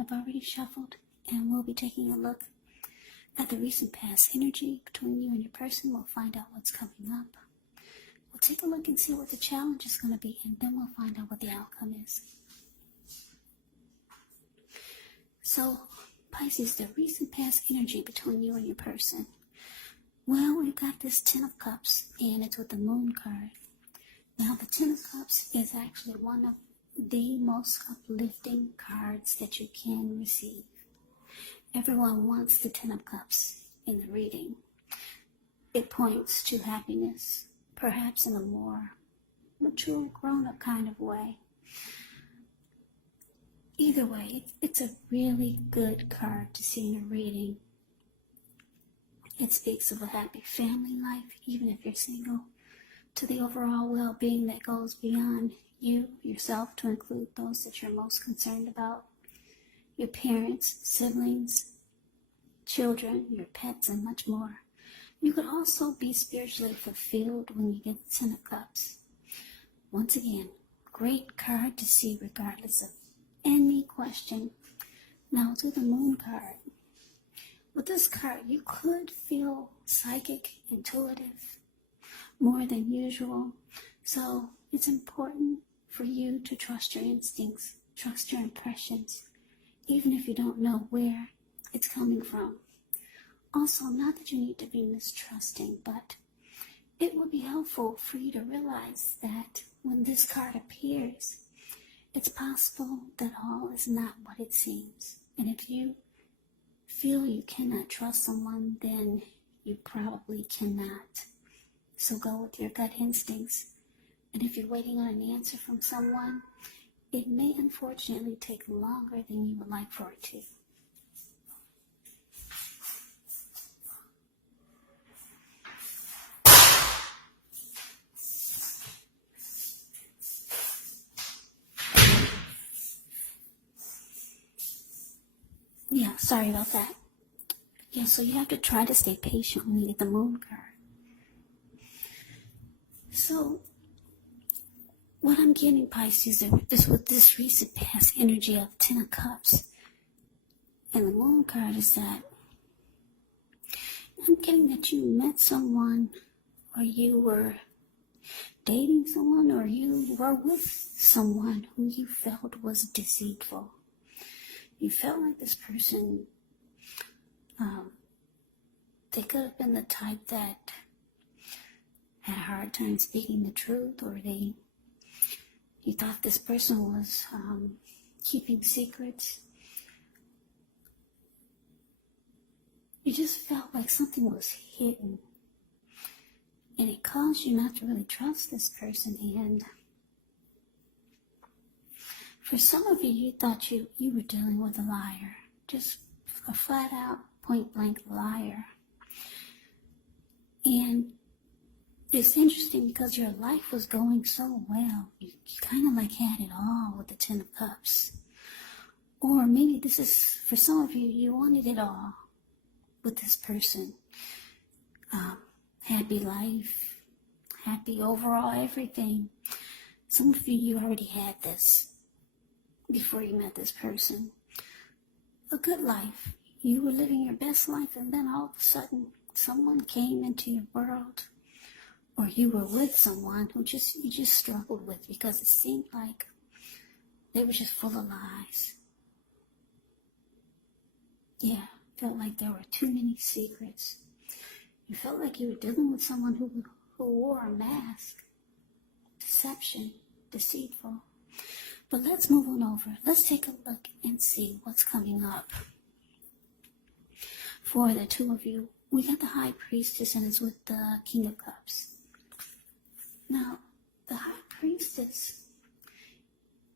I've already shuffled, and we'll be taking a look at the recent past energy between you and your person. We'll find out what's coming up. We'll take a look and see what the challenge is going to be, and then we'll find out what the outcome is. So, Pisces, the recent past energy between you and your person. Well, we've got this Ten of Cups, and it's with the Moon card. Now, the Ten of Cups is actually one of the most uplifting cards that you can receive. Everyone wants the Ten of Cups in the reading. It points to happiness, perhaps in a more mature, grown-up kind of way. Either way, it's a really good card to see in a reading. It speaks of a happy family life, even if you're single, to the overall well-being that goes beyond you, yourself, to include those that you're most concerned about, your parents, siblings, children, your pets, and much more. You could also be spiritually fulfilled when you get the Ten of Cups. Once again, great card to see regardless of any question. Now to the Moon card. With this card, you could feel psychic, intuitive, more than usual. So it's important for you to trust your instincts, trust your impressions, even if you don't know where it's coming from. Also, not that you need to be mistrusting, but it would be helpful for you to realize that when this card appears, it's possible that all is not what it seems. And if you feel you cannot trust someone, then you probably cannot. So go with your gut instincts. And if you're waiting on an answer from someone, it may unfortunately take longer than you would like for it to. Yeah, sorry about that. Yeah, so you have to try to stay patient when you get the Moon card. So, what I'm getting, Pisces, is with this recent past energy of Ten of Cups and the Moon card is that I'm getting that you met someone, or you were dating someone, or you were with someone who you felt was deceitful. You felt like this person, they could have been the type that had a hard time speaking the truth, or you thought this person was keeping secrets. You just felt like something was hidden, and it caused you not to really trust this person. And for some of you, you thought you were dealing with a liar, just a flat out, point blank liar. And it's interesting because your life was going so well. You kind of like had it all with the Ten of Cups. Or maybe this is, for some of you, you wanted it all with this person. Happy life, happy overall everything. Some of you already had this before you met this person. A good life. You were living your best life, and then all of a sudden someone came into your world, or you were with someone who you just struggled with because it seemed like they were just full of lies. Yeah, felt like there were too many secrets. You felt like you were dealing with someone who wore a mask. Deception, deceitful. But let's move on over. Let's take a look and see what's coming up. For the two of you, we got the High Priestess, and it's with the King of Cups. Now, the High Priestess,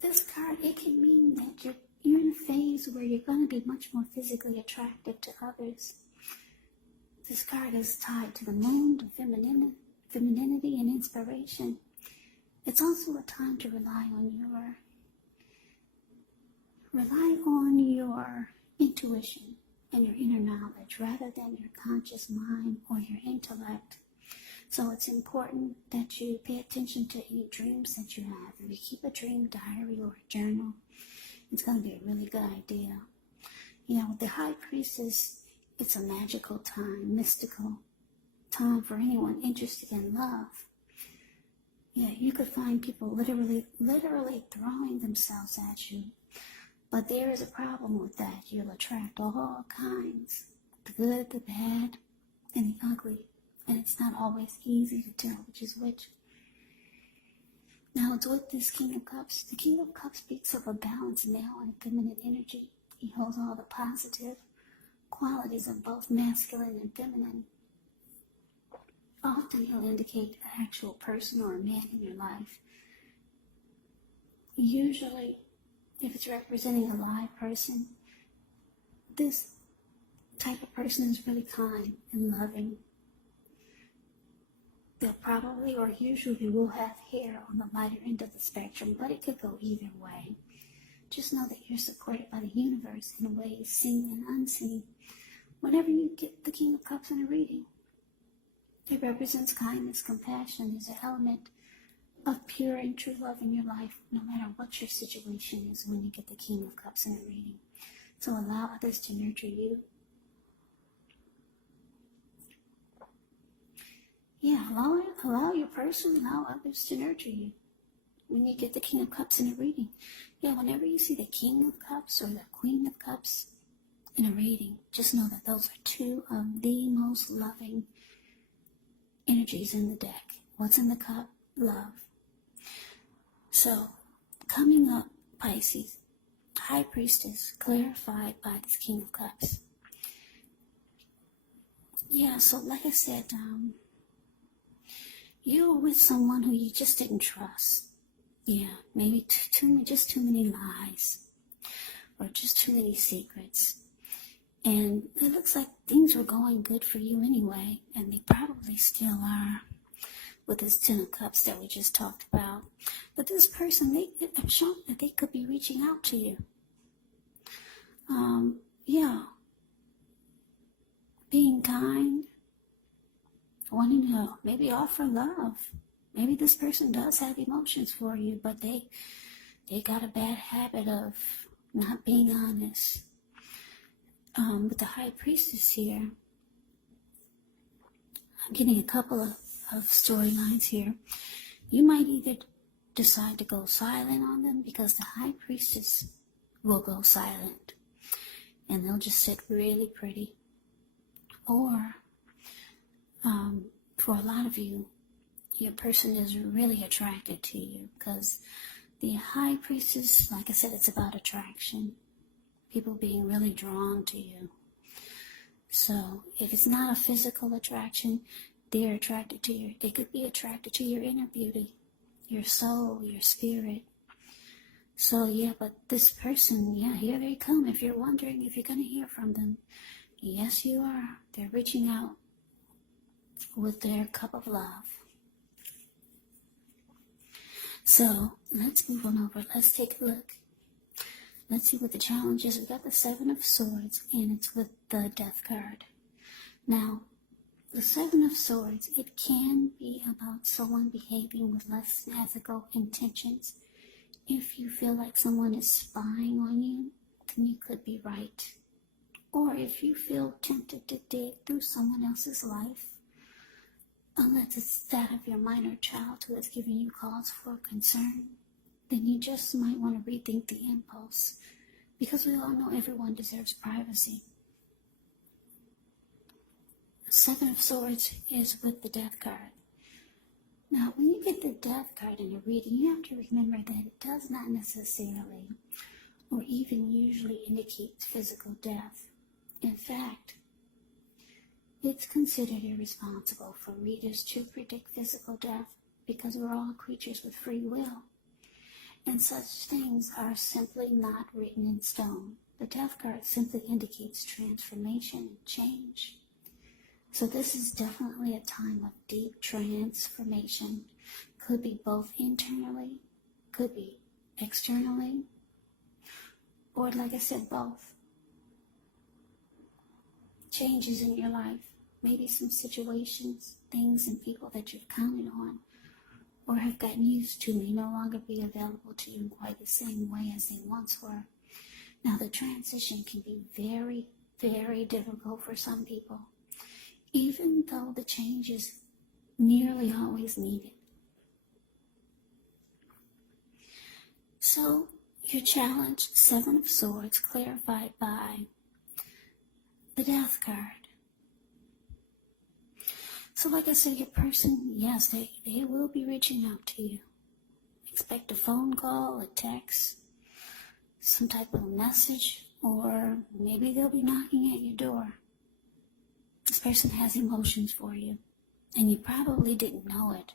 this card, it can mean that you're in a phase where you're going to be much more physically attractive to others. This card is tied to the moon, to femininity and inspiration. It's also a time to rely on your intuition and your inner knowledge rather than your conscious mind or your intellect. So it's important that you pay attention to any dreams that you have. If you keep a dream diary or a journal, it's going to be a really good idea. with the High Priestess, it's a magical time, mystical time for anyone interested in love. Yeah, you could find people literally throwing themselves at you. But there is a problem with that. You'll attract all kinds, the good, the bad, and the ugly. And it's not always easy to tell which is which. Now, it's with this King of Cups. The King of Cups speaks of a balanced male and feminine energy. He holds all the positive qualities of both masculine and feminine. Often he'll indicate an actual person or a man in your life. Usually, if it's representing a live person, this type of person is really kind and loving. They'll probably or usually will have hair on the lighter end of the spectrum, but it could go either way. Just know that you're supported by the universe in ways seen and unseen. Whenever you get the King of Cups in a reading, it represents kindness, compassion. There's an element of pure and true love in your life, no matter what your situation is when you get the King of Cups in a reading. So allow others to nurture you. Yeah, allow your person, allow others to nurture you when you get the King of Cups in a reading. Yeah, whenever you see the King of Cups or the Queen of Cups in a reading, just know that those are two of the most loving energies in the deck. What's in the cup? Love. So, coming up, Pisces, High Priestess, clarified by this King of Cups. Yeah, so like I said, you were with someone who you just didn't trust. Yeah, maybe just too many lies, or just too many secrets. And it looks like things were going good for you anyway, and they probably still are with this Ten of Cups that we just talked about. But this person, they have shown that they could be reaching out to you. Being kind, wanting to maybe offer love. Maybe this person does have emotions for you, but they got a bad habit of not being honest. With the High Priestess here, I'm getting a couple of storylines here. You might either decide to go silent on them because the High Priestess will go silent and they'll just sit really pretty. Or, for a lot of you, your person is really attracted to you because the High Priestess, like I said, it's about attraction. People being really drawn to you. So if it's not a physical attraction, they're attracted to you. They could be attracted to your inner beauty, your soul, your spirit. So yeah, but this person, yeah, here they come. If you're wondering if you're going to hear from them, yes, you are. They're reaching out with their cup of love. So let's move on over. Let's take a look. Let's see what the challenge is. We got the Seven of Swords, and it's with the Death card. Now, the Seven of Swords, it can be about someone behaving with less ethical intentions. If you feel like someone is spying on you, then you could be right. Or if you feel tempted to dig through someone else's life, unless it's that of your minor child who is giving you cause for concern, then you just might want to rethink the impulse, because we all know everyone deserves privacy. Seven of Swords is with the Death card. Now, when you get the Death card in a reading, you have to remember that it does not necessarily, or even usually, indicate physical death. In fact, it's considered irresponsible for readers to predict physical death because we're all creatures with free will. And such things are simply not written in stone. The Death card simply indicates transformation and change. So this is definitely a time of deep transformation. Could be both internally, could be externally, or like I said, both. Changes in your life, maybe some situations, things and people that you've counted on or have gotten used to may no longer be available to you in quite the same way as they once were. Now, the transition can be very, very difficult for some people, even though the change is nearly always needed. So, your challenge, Seven of Swords, clarified by the Death card. So like I said, your person, yes, they will be reaching out to you. Expect a phone call, a text, some type of message, or maybe they'll be knocking at your door. This person has emotions for you, and you probably didn't know it.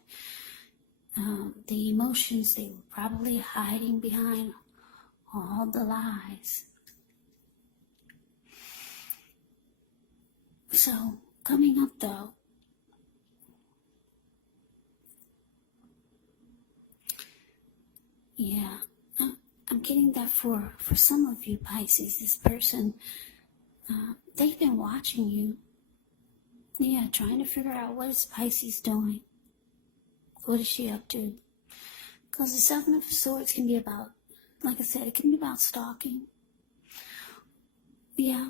The emotions, they were probably hiding behind all the lies. So, coming up though, yeah, I'm getting that for some of you Pisces, this person, they've been watching you. Yeah, trying to figure out what is Pisces doing. What is she up to? Because the Seven of Swords can be about, like I said, it can be about stalking. Yeah,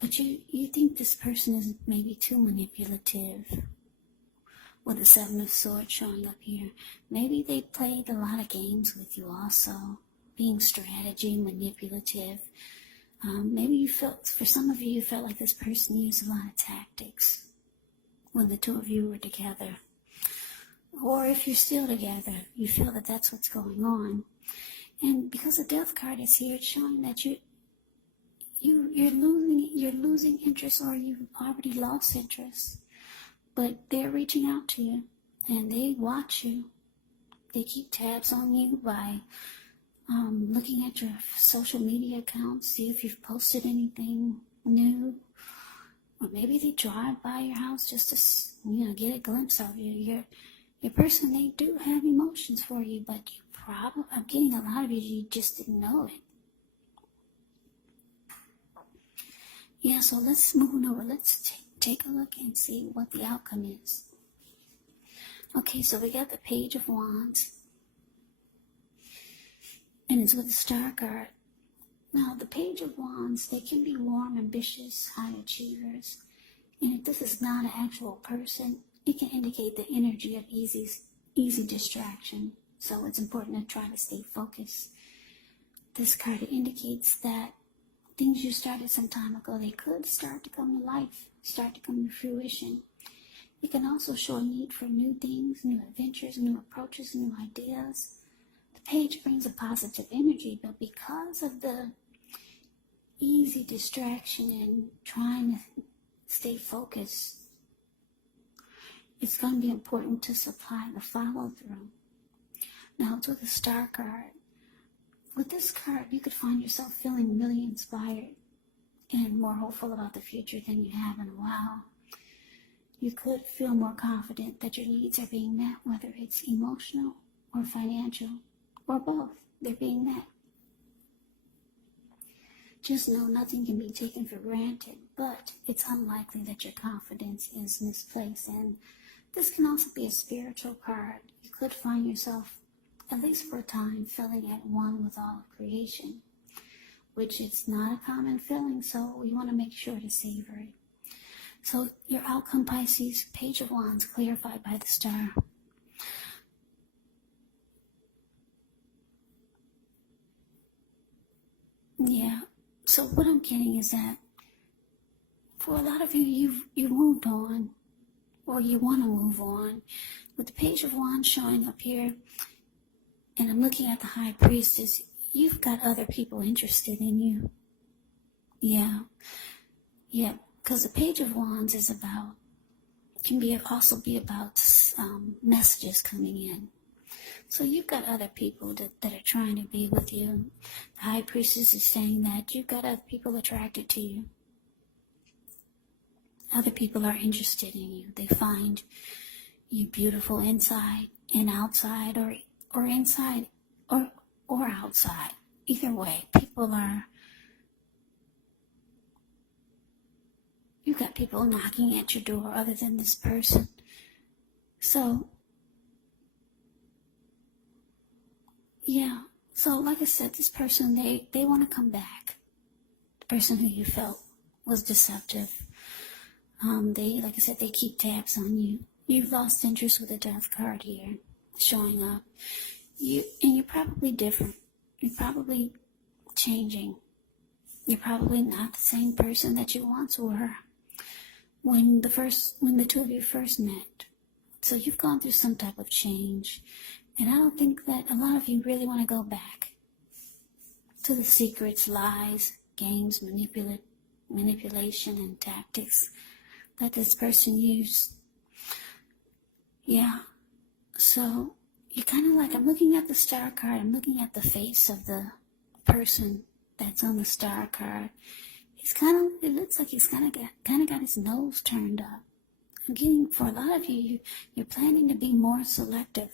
but you think this person is maybe too manipulative. With the Seven of Swords showing up here. Maybe they played a lot of games with you also. Being strategy, manipulative. Maybe you felt, for some of you, you felt like this person used a lot of tactics when the two of you were together. Or if you're still together, you feel that that's what's going on. And because the Death card is here, it's showing that you're losing interest, or you've already lost interest. But they're reaching out to you, and they watch you. They keep tabs on you by looking at your social media accounts, see if you've posted anything new. Or maybe they drive by your house just to, get a glimpse of you. Your person, they do have emotions for you, but I'm getting a lot of you just didn't know it. Yeah, so let's move on over. Let's take a look and see what the outcome is. Okay, so we got the Page of Wands. And it's with the Star card. Now, the Page of Wands, they can be warm, ambitious, high achievers. And if this is not an actual person, it can indicate the energy of easy distraction. So it's important to try to stay focused. This card indicates that things you started some time ago, they could start to come to life, start to come to fruition. It can also show a need for new things, new adventures, new approaches, new ideas. The page brings a positive energy, but because of the easy distraction and trying to stay focused, it's going to be important to supply the follow-through. Now, it's with the Star card. With this card, you could find yourself feeling really inspired and more hopeful about the future than you have in a while. You could feel more confident that your needs are being met, whether it's emotional or financial, or both. They're being met. Just know nothing can be taken for granted, but it's unlikely that your confidence is misplaced. And this can also be a spiritual card. You could find yourself, at least for a time, feeling at one with all of creation, which is not a common feeling, so we want to make sure to savor it. So your outcome, Pisces, Page of Wands, clarified by the Star. Yeah, so what I'm getting is that for a lot of you, you've moved on, or you want to move on. With the Page of Wands showing up here, and I'm looking at the High Priestess, you've got other people interested in you. Yeah, because the Page of Wands is about, also be about messages coming in. So you've got other people that are trying to be with you. The High Priestess is saying that you've got other people attracted to you. Other people are interested in you. They find you beautiful inside and outside, or inside or outside. Either way, you've got people knocking at your door other than this person. So, yeah, So, like I said, this person, they want to come back. The person who you felt was deceptive. Like I said, they keep tabs on you. You've lost interest with the Death card here, showing up. You're probably different. You're probably changing. You're probably not the same person that you once were when the two of you first met. So you've gone through some type of change. And I don't think that a lot of you really want to go back to the secrets, lies, games, manipulation, and tactics that this person used. Yeah. So you're kind of like, I'm looking at the star card. I'm looking at the face of the person that's on the star card. It looks like he's kind of got his nose turned up. I'm getting, for a lot of you, you're planning to be more selective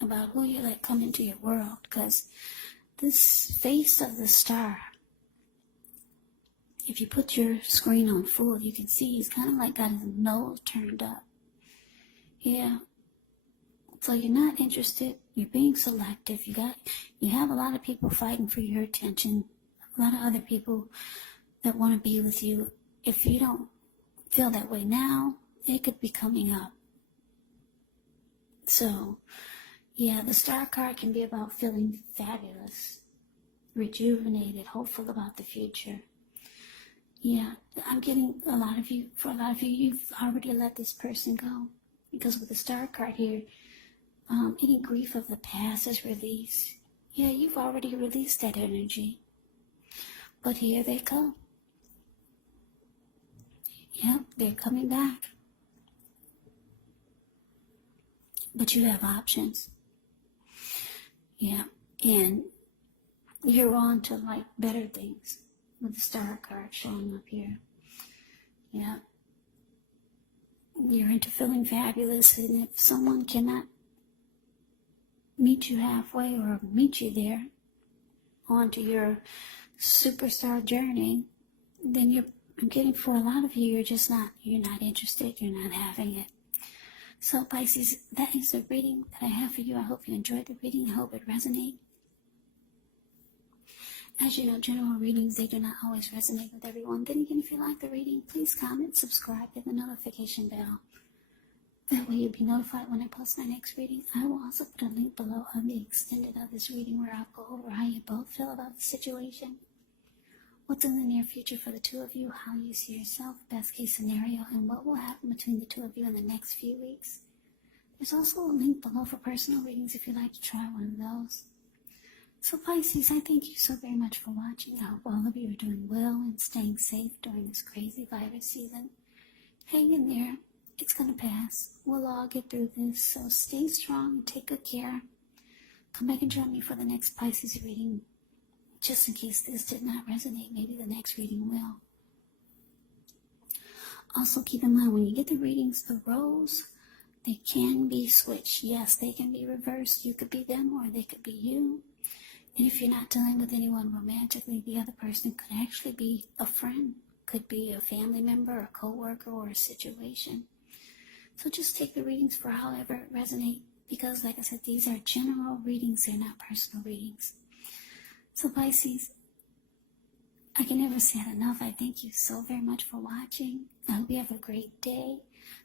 about who you let come into your world, because this face of the star, if you put your screen on full, you can see he's kind of like got his nose turned up. Yeah. So you're not interested. You're being selective. You have a lot of people fighting for your attention. A lot of other people that want to be with you. If you don't feel that way now, it could be coming up. So, yeah, the star card can be about feeling fabulous, rejuvenated, hopeful about the future. Yeah, I'm getting for a lot of you, you've already let this person go. Because with the star card here, any grief of the past is released. Yeah, you've already released that energy. But here they come. Yeah, they're coming back. But you have options. Yeah, and you're on to like better things with the star card showing up here. Yeah. You're into feeling fabulous, and if someone cannot meet you halfway or meet you there onto your superstar journey, then I'm getting, for a lot of you, you're not interested, you're not having it. So Pisces, that is the reading that I have for you. I hope you enjoyed the reading. I hope it resonated. As you know, general readings, they do not always resonate with everyone. Then again, if you like the reading, please comment, subscribe, hit the notification bell. That way you'll be notified when I post my next reading. I will also put a link below of the extended of this reading where I'll go over how you both feel about the situation, what's in the near future for the two of you, how you see yourself, best case scenario, and what will happen between the two of you in the next few weeks. There's also a link below for personal readings if you'd like to try one of those. So Pisces, I thank you so very much for watching. I hope all of you are doing well and staying safe during this crazy virus season. Hang in there. It's going to pass. We'll all get through this. So stay strong and take good care. Come back and join me for the next Pisces reading. Just in case this did not resonate, maybe the next reading will. Also keep in mind, when you get the readings, the roles, they can be switched. Yes, they can be reversed. You could be them or they could be you. And if you're not dealing with anyone romantically, the other person could actually be a friend, could be a family member, a co-worker, or a situation. So just take the readings for however it resonates, because like I said, these are general readings, they're not personal readings. So Pisces, I can never say it enough. I thank you so very much for watching. I hope you have a great day.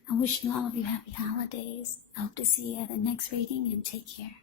I'm wishing all of you happy holidays. I hope to see you at the next reading, and take care.